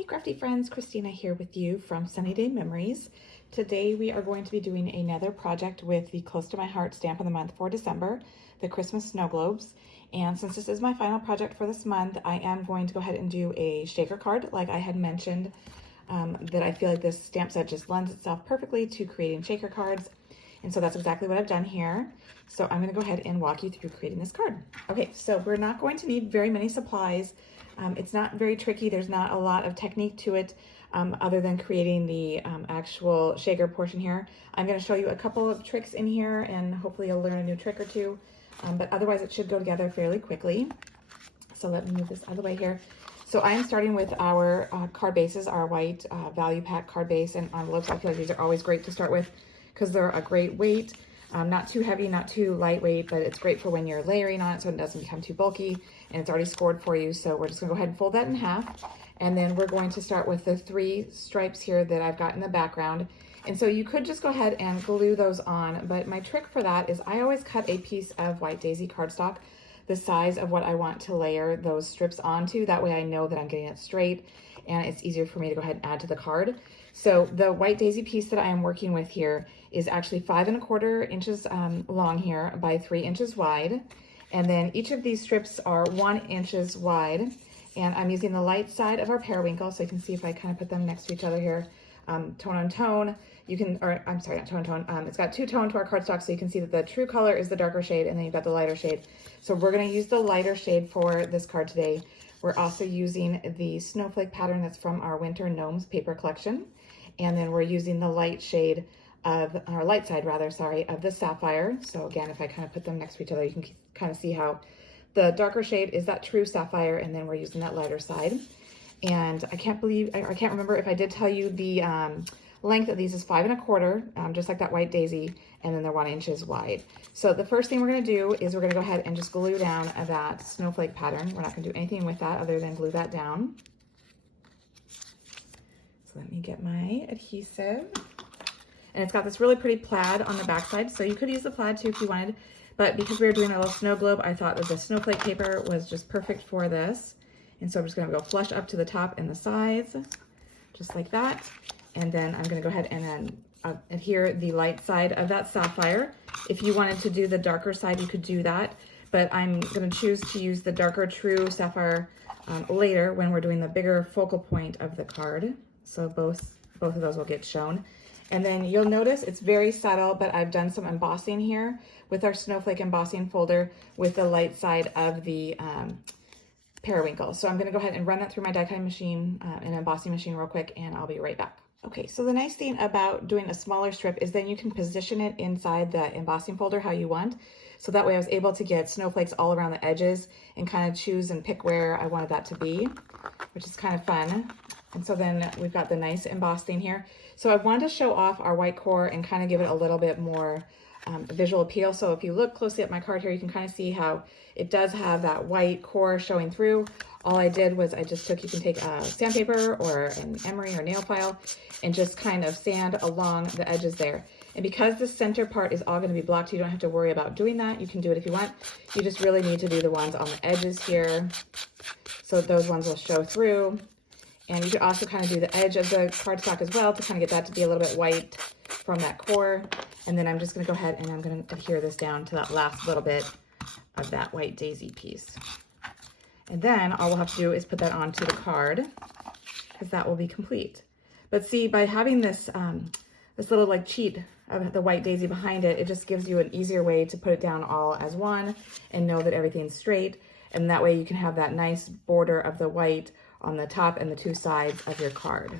Hey crafty friends, Christina here with you from SunnyDay Memories. Today we are going to be doing another project with the Close to My Heart stamp of the month for December, the Christmas snow globes. And since this is my final project for this month, I am going to go ahead and do a shaker card like I had mentioned, that I feel like this stamp set just lends itself perfectly to creating shaker cards. And so that's exactly what I've done here. So I'm going to go ahead and walk you through creating this card. Okay, so we're not going to need very many supplies. It's not very tricky. There's not a lot of technique to it other than creating the actual shaker portion here. I'm going to show you a couple of tricks in here and hopefully you'll learn a new trick or two, but otherwise it should go together fairly quickly. So let me move this out of the way here. So I am starting with our card bases, our white value pack card base and envelopes. I feel like these are always great to start with because they're a great weight. Not too heavy, not too lightweight, but it's great for when you're layering on it so it doesn't become too bulky, and it's already scored for you. So we're just gonna go ahead and fold that in half. And then we're going to start with the 3 stripes here that I've got in the background. And so you could just go ahead and glue those on, but my trick for that is I always cut a piece of white daisy cardstock the size of what I want to layer those strips onto. That way I know that I'm getting it straight and it's easier for me to go ahead and add to the card. So the white daisy piece that I am working with here is actually 5 1/4 inches long here by 3 inches wide. And then each of these strips are 1 inch wide. And I'm using the light side of our Periwinkle, so you can see if I kind of put them next to each other here, tone on tone. You can, or I'm sorry, not tone on tone. It's got 2 tone to our cardstock, so you can see that the true color is the darker shade, and then you've got the lighter shade. So we're going to use the lighter shade for this card today. We're also using the Snowflake pattern that's from our Winter Gnomes paper collection. And then we're using the light shade of, or light side rather, sorry, of the Sapphire. So again, if I kind of put them next to each other, you can kind of see how the darker shade is that true Sapphire, and then we're using that lighter side. And I can't remember if I did tell you the length of these is 5 1/4, just like that white daisy, and then they're 1 inch wide. So the first thing we're gonna do is we're gonna go ahead and just glue down that snowflake pattern. We're not gonna do anything with that other than glue that down. So let me get my adhesive. And it's got this really pretty plaid on the back side, so you could use the plaid too if you wanted, but because we were doing a little snow globe, I thought that the snowflake paper was just perfect for this. And so I'm just gonna go flush up to the top and the sides, just like that. And then I'm gonna go ahead and then adhere the light side of that Sapphire. If you wanted to do the darker side, you could do that, but I'm gonna choose to use the darker true Sapphire later when we're doing the bigger focal point of the card. So both of those will get shown. And then you'll notice it's very subtle, but I've done some embossing here with our snowflake embossing folder with the light side of the Periwinkle. So I'm gonna go ahead and run that through my die cutting machine, an embossing machine real quick, and I'll be right back. Okay, so the nice thing about doing a smaller strip is then you can position it inside the embossing folder how you want. So that way I was able to get snowflakes all around the edges and kind of choose and pick where I wanted that to be, which is kind of fun. And so then we've got the nice embossing here. So I wanted to show off our white core and kind of give it a little bit more visual appeal. So if you look closely at my card here, you can kind of see how it does have that white core showing through. All I did was I just took, you can take a sandpaper or an emery or nail file and just kind of sand along the edges there. And because the center part is all going to be blocked, you don't have to worry about doing that. You can do it if you want. You just really need to do the ones on the edges here. So those ones will show through. And you could also kind of do the edge of the cardstock as well to kind of get that to be a little bit white from that core. And then I'm just going to go ahead and I'm going to adhere this down to that last little bit of that white daisy piece. And then all we'll have to do is put that onto the card because that will be complete. But see, by having this, this little like cheat of the white daisy behind it, it just gives you an easier way to put it down all as one and know that everything's straight. And that way you can have that nice border of the white on the top and the 2 sides of your card.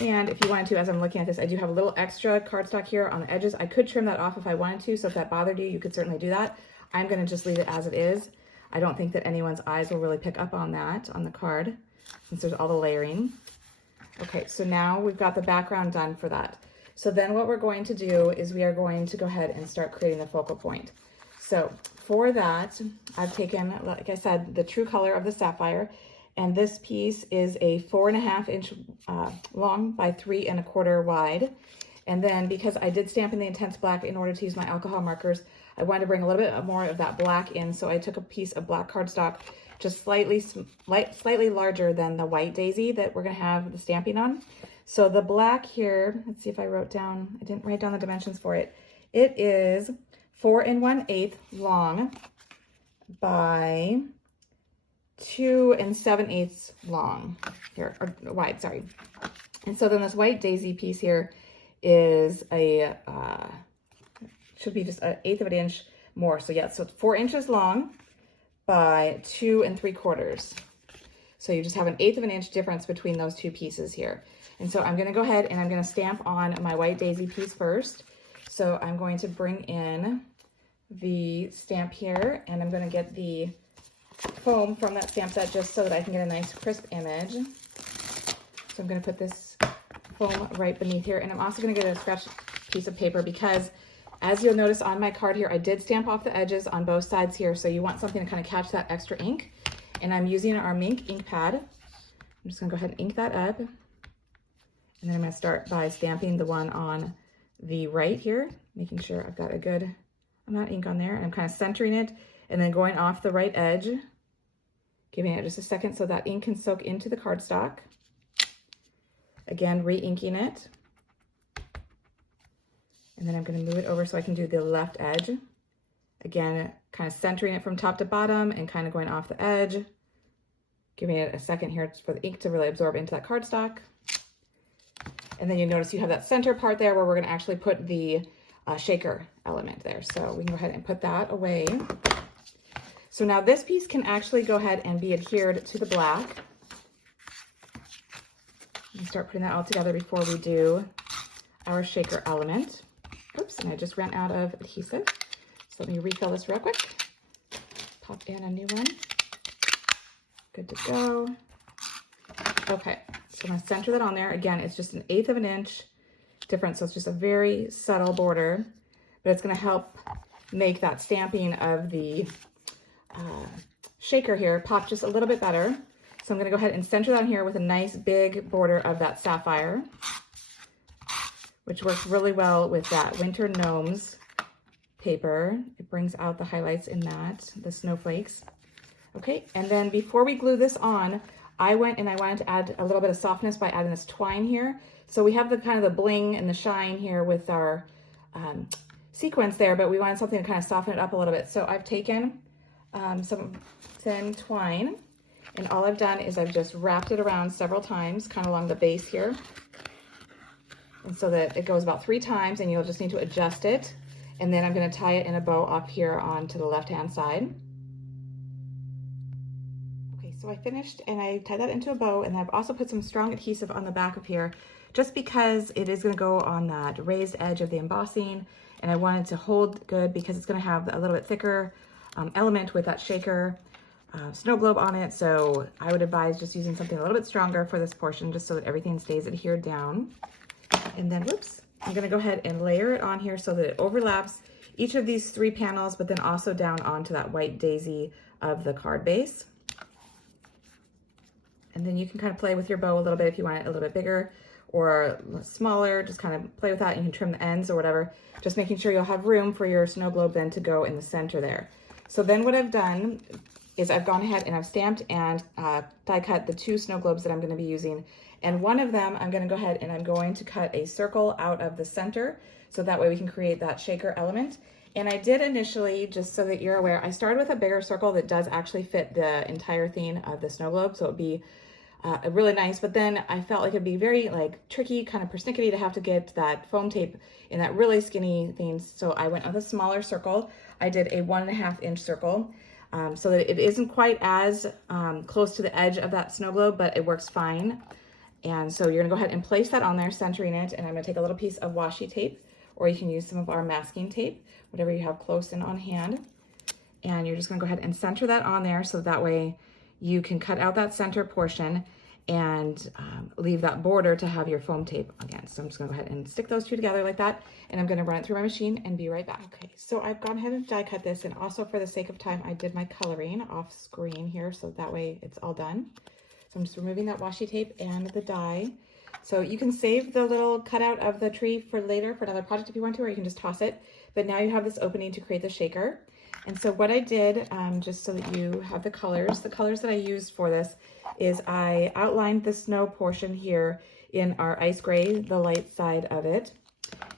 And if you wanted to, as I'm looking at this, I do have a little extra cardstock here on the edges. I could trim that off if I wanted to, so if that bothered you, you could certainly do that. I'm gonna just leave it as it is. I don't think that anyone's eyes will really pick up on that on the card, since there's all the layering. Okay, so now we've got the background done for that. So then what we're going to do is we are going to go ahead and start creating the focal point. So for that, I've taken, like I said, the true color of the Sapphire, and this piece is a 4 1/2 inch long by 3 1/4 wide. And then because I did stamp in the intense black in order to use my alcohol markers, I wanted to bring a little bit more of that black in, so I took a piece of black cardstock just slightly larger than the white daisy that we're gonna have the stamping on. So the black here, let's see if I wrote down, I didn't write down the dimensions for it. It is 4 1/8 long by 2 7/8 long here, or wide, sorry. And so then this white daisy piece here is a, should be just 1/8 of an inch more. So yeah, so it's 4 inches long by 2 3/4. So you just have 1/8 of an inch difference between those two pieces here. And so I'm gonna go ahead and I'm gonna stamp on my white daisy piece first. So I'm going to bring in the stamp here, and I'm gonna get the foam from that stamp set just so that I can get a nice crisp image. So I'm gonna put this foam right beneath here, and I'm also gonna get a scratch piece of paper because as you'll notice on my card here, I did stamp off the edges on both sides here, so you want something to kind of catch that extra ink. And I'm using our Mink ink pad. I'm just gonna go ahead and ink that up. And then I'm gonna start by stamping the one on the right here, making sure I've got a good amount of ink on there. And I'm kind of centering it and then going off the right edge, giving it just a second so that ink can soak into the cardstock. Again, re-inking it. And then I'm going to move it over so I can do the left edge. Again, kind of centering it from top to bottom and kind of going off the edge. Giving it a second here for the ink to really absorb into that cardstock. And then you notice you have that center part there where we're going to actually put the shaker element there. So we can go ahead and put that away. So now this piece can actually go ahead and be adhered to the black. Let me start putting that all together before we do our shaker element. Oops, and I just ran out of adhesive. So let me refill this real quick. Pop in a new one. Good to go. Okay, so I'm gonna center that on there. Again, it's just 1/8 of an inch difference, so it's just a very subtle border, but it's gonna help make that stamping of the shaker here pop just a little bit better. So I'm gonna go ahead and center that on here with a nice big border of that Sapphire, which works really well with that Winter Gnomes paper. It brings out the highlights in that, the snowflakes. Okay, and then before we glue this on, I went and I wanted to add a little bit of softness by adding this twine here. So we have the kind of the bling and the shine here with our sequins there, but we wanted something to kind of soften it up a little bit. So I've taken some thin twine, and all I've done is I've just wrapped it around several times, kind of along the base here. And so that it goes about 3 times, and you'll just need to adjust it. And then I'm going to tie it in a bow up here onto the left-hand side. Okay, so I finished and I tied that into a bow, and I've also put some strong adhesive on the back of here, just because it is going to go on that raised edge of the embossing, and I wanted to hold good because it's going to have a little bit thicker element with that shaker snow globe on it. So I would advise just using something a little bit stronger for this portion, just so that everything stays adhered down. And then, whoops, I'm gonna go ahead and layer it on here so that it overlaps each of these 3 panels, but then also down onto that white daisy of the card base. And then you can kind of play with your bow a little bit if you want it a little bit bigger or smaller, just kind of play with that. You can trim the ends or whatever, just making sure you'll have room for your snow globe then to go in the center there. So then what I've done is I've gone ahead and I've stamped and die cut the 2 snow globes that I'm going to be using. And one of them, I'm going to go ahead and I'm going to cut a circle out of the center, so that way we can create that shaker element. And I did initially, just so that you're aware, I started with a bigger circle that does actually fit the entire theme of the snow globe, so it'd be really nice. But then I felt like it'd be very tricky, kind of persnickety to have to get that foam tape in that really skinny thing. So I went with a smaller circle. I did a 1.5 inch circle. So that it isn't quite as close to the edge of that snow globe, but it works fine. And so you're gonna go ahead and place that on there, centering it, and I'm gonna take a little piece of washi tape, or you can use some of our masking tape, whatever you have close and on hand. And you're just gonna go ahead and center that on there, so that way you can cut out that center portion and leave that border to have your foam tape again. So I'm just gonna go ahead and stick those 2 together like that, and I'm gonna run it through my machine and be right back. Okay, so I've gone ahead and die cut this, and also for the sake of time, I did my coloring off screen here, so that way it's all done. So I'm just removing that washi tape and the die. So you can save the little cutout of the tree for later for another project if you want to, or you can just toss it. But now you have this opening to create the shaker. And so what I did, just so that you have the colors that I used for this is I outlined the snow portion here in our ice gray, the light side of it.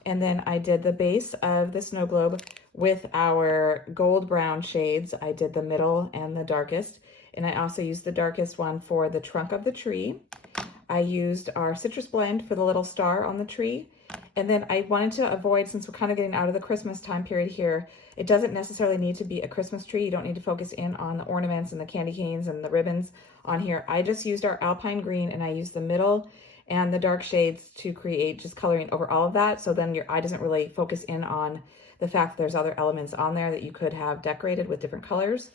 And then I did the base of the snow globe with our gold brown shades. I did the middle and the darkest. And I also used the darkest one for the trunk of the tree. I used our citrus blend for the little star on the tree. And then I wanted to avoid, since we're kind of getting out of the Christmas time period here, it doesn't necessarily need to be a Christmas tree. You don't need to focus in on the ornaments and the candy canes and the ribbons on here. I just used our Alpine Green, and I used the middle and the dark shades to create just coloring over all of that. So then your eye doesn't really focus in on the fact that there's other elements on there that you could have decorated with different colors.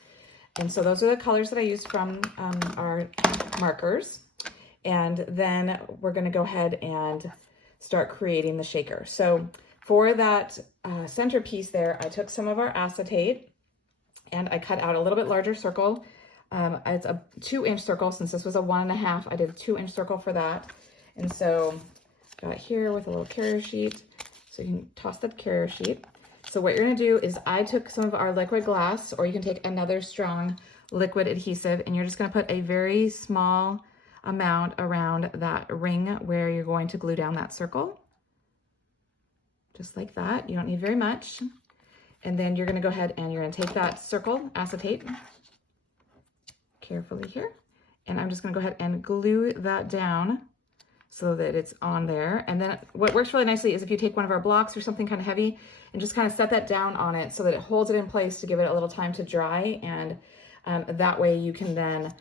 And so those are the colors that I used from our markers. And then we're gonna go ahead and start creating the shaker. So for that centerpiece there, I took some of our acetate and I cut out a little bit larger circle. It's a 2-inch circle. Since this was a 1.5, I did a 2-inch circle for that. And so got it here with a little carrier sheet. So you can toss the carrier sheet. So what you're gonna do is I took some of our liquid glass, or you can take another strong liquid adhesive, and you're just gonna put a very small amount around that ring where you're going to glue down that circle. Just like that. You don't need very much. And then you're gonna go ahead and you're gonna take that circle acetate carefully here. And I'm just gonna go ahead and glue that down so that it's on there. And then what works really nicely is if you take one of our blocks or something kind of heavy and just kind of set that down on it so that it holds it in place to give it a little time to dry. And that way you can then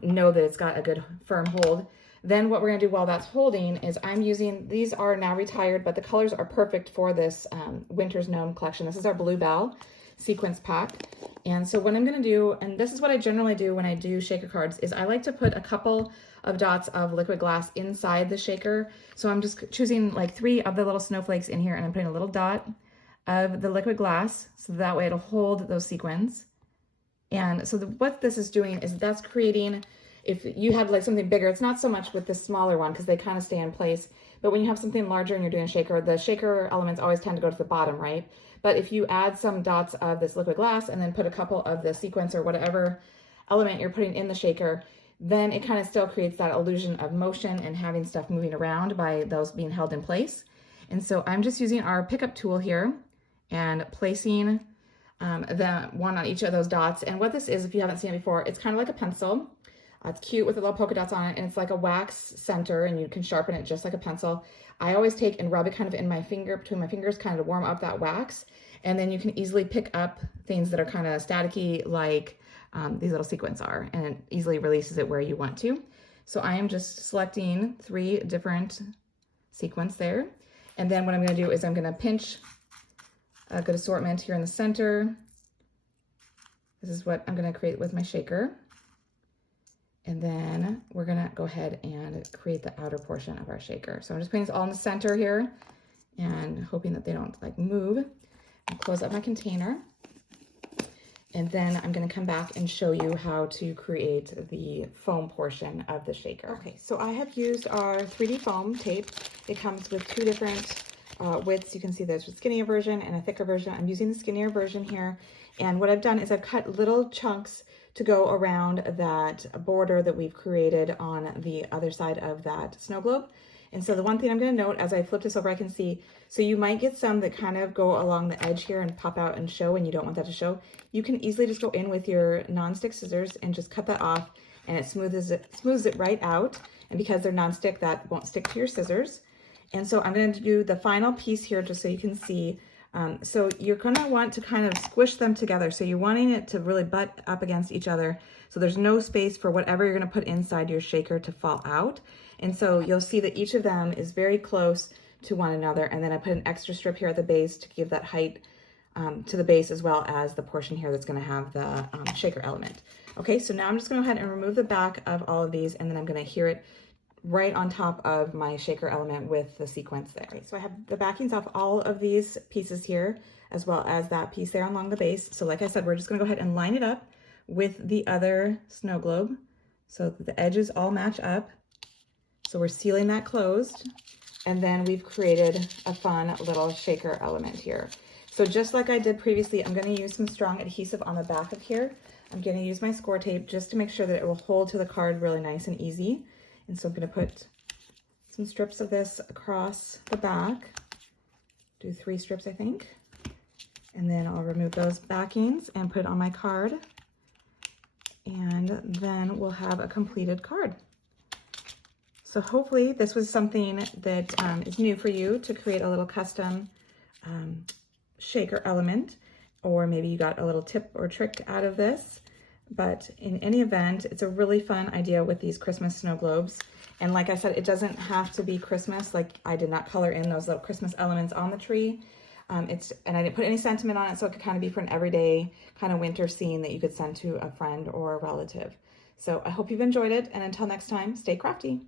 know that it's got a good firm hold. Then what we're gonna do while that's holding is I'm using, these are now retired, but the colors are perfect for this Winter's Gnome collection. This is our Blue Belle Sequins pack. And so what I'm gonna do, and this is what I generally do when I do shaker cards, is I like to put a couple of dots of liquid glass inside the shaker. So I'm just choosing like 3 of the little snowflakes in here, and I'm putting a little dot of the liquid glass, so that way it'll hold those sequins. And so what this is doing is that's creating, if you had like something bigger, it's not so much with the smaller one because they kind of stay in place, but when you have something larger and you're doing a shaker, the shaker elements always tend to go to the bottom, right? But if you add some dots of this liquid glass and then put a couple of the sequins or whatever element you're putting in the shaker, then it kind of still creates that illusion of motion and having stuff moving around by those being held in place. And so I'm just using our pickup tool here and placing the one on each of those dots. And what this is, if you haven't seen it before, it's kind of like a pencil. It's cute with the little polka dots on it, and it's like a wax center, and you can sharpen it just like a pencil. I always take and rub it kind of in my finger, between my fingers, kind of to warm up that wax. And then you can easily pick up things that are kind of staticky, like these little sequins are, and it easily releases it where you want to. So I am just selecting 3 different sequins there. And then what I'm gonna do is I'm gonna pinch a good assortment here in the center. This is what I'm gonna create with my shaker. And then we're gonna go ahead and create the outer portion of our shaker. So I'm just putting this all in the center here and hoping that they don't like move. I'll close up my container. And then I'm gonna come back and show you how to create the foam portion of the shaker. Okay, so I have used our 3D foam tape. It comes with 2 different widths. You can see there's a skinnier version and a thicker version. I'm using the skinnier version here. And what I've done is I've cut little chunks to go around that border that we've created on the other side of that snow globe. And so the one thing I'm going to note as I flip this over, I can see, so you might get some that kind of go along the edge here and pop out and show, and you don't want that to show. You can easily just go in with your non-stick scissors and just cut that off, and it smooths it right out. And because they're non-stick, that won't stick to your scissors. And so I'm going to do the final piece here just so you can see. So you're going to want to kind of squish them together. So you're wanting it to really butt up against each other. So there's no space for whatever you're going to put inside your shaker to fall out. And so you'll see that each of them is very close to one another. And then I put an extra strip here at the base to give that height to the base, as well as the portion here that's going to have the shaker element. Okay, so now I'm just going to go ahead and remove the back of all of these, and then I'm going to adhere it right on top of my shaker element with the sequence there. Okay, so I have the backings off all of these pieces here, as well as that piece there along the base. So like I said, we're just gonna go ahead and line it up with the other snow globe so that the edges all match up. So we're sealing that closed, and then we've created a fun little shaker element here. So just like I did previously, I'm going to use some strong adhesive on the back of here. I'm going to use my score tape just to make sure that it will hold to the card really nice and easy. And so I'm going to put some strips of this across the back. Do 3 strips, I think. And then I'll remove those backings and put it on my card. And then we'll have a completed card. So hopefully this was something that is new for you to create a little custom shaker element, or maybe you got a little tip or trick out of this. But in any event, it's a really fun idea with these Christmas snow globes. And like I said, it doesn't have to be Christmas. Like, I did not color in those little Christmas elements on the tree. And I didn't put any sentiment on it, so it could kind of be for an everyday kind of winter scene that you could send to a friend or a relative. So I hope you've enjoyed it, and until next time, stay crafty.